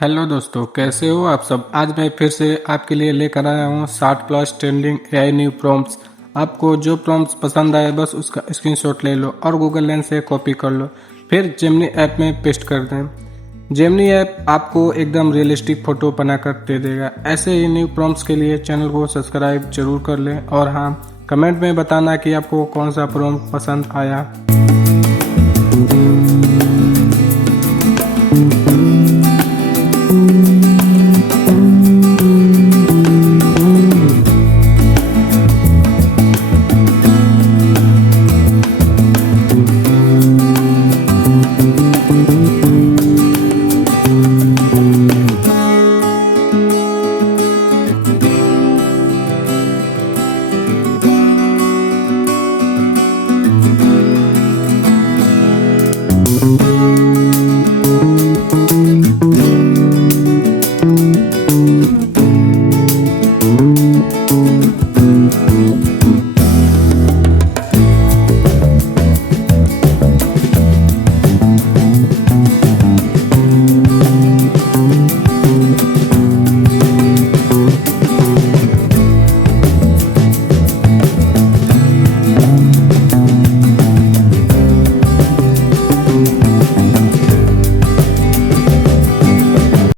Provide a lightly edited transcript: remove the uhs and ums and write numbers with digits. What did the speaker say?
हेलो दोस्तों, कैसे हो आप सब। आज मैं फिर से आपके लिए लेकर आया हूँ 60+ ट्रेंडिंग एआई न्यू प्रॉम्प्ट्स। आपको जो प्रॉम्प्ट्स पसंद आए बस उसका स्क्रीनशॉट ले लो और गूगल लेंस से कॉपी कर लो, फिर जेमिनी ऐप में पेस्ट कर दें। जेमिनी ऐप आपको एकदम रियलिस्टिक फ़ोटो बनाकर दे देगा। ऐसे ही न्यू प्रॉम्प्ट्स के लिए चैनल को सब्सक्राइब जरूर कर लें और हाँ, कमेंट में बताना कि आपको कौन सा प्रॉम्प्ट पसंद आया।